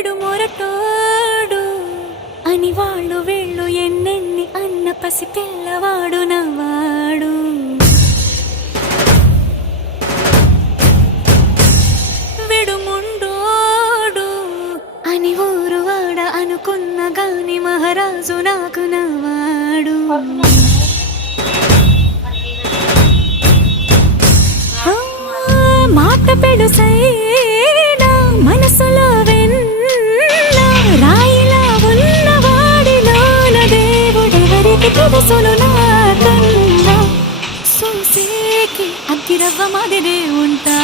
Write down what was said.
విడు మొరటోడు అని వాళ్ళు వీళ్ళు ఎన్నెన్ని అన్న పసి పిల్లవాడు నవ్వాడు. విడు ముండోడు అని ఊరు వాడ అనుకున్న గాని మహారాజు నాకు నవ్వాడు. మాట పెడుసైనా మనసులో వెన్న రాయిలా ఉన్నవాడిలోన దేవుడెవరికి తెలుసును నాకన్నా. సూసేకి అగ్గిరవ్వ మాదిరే ఉంటా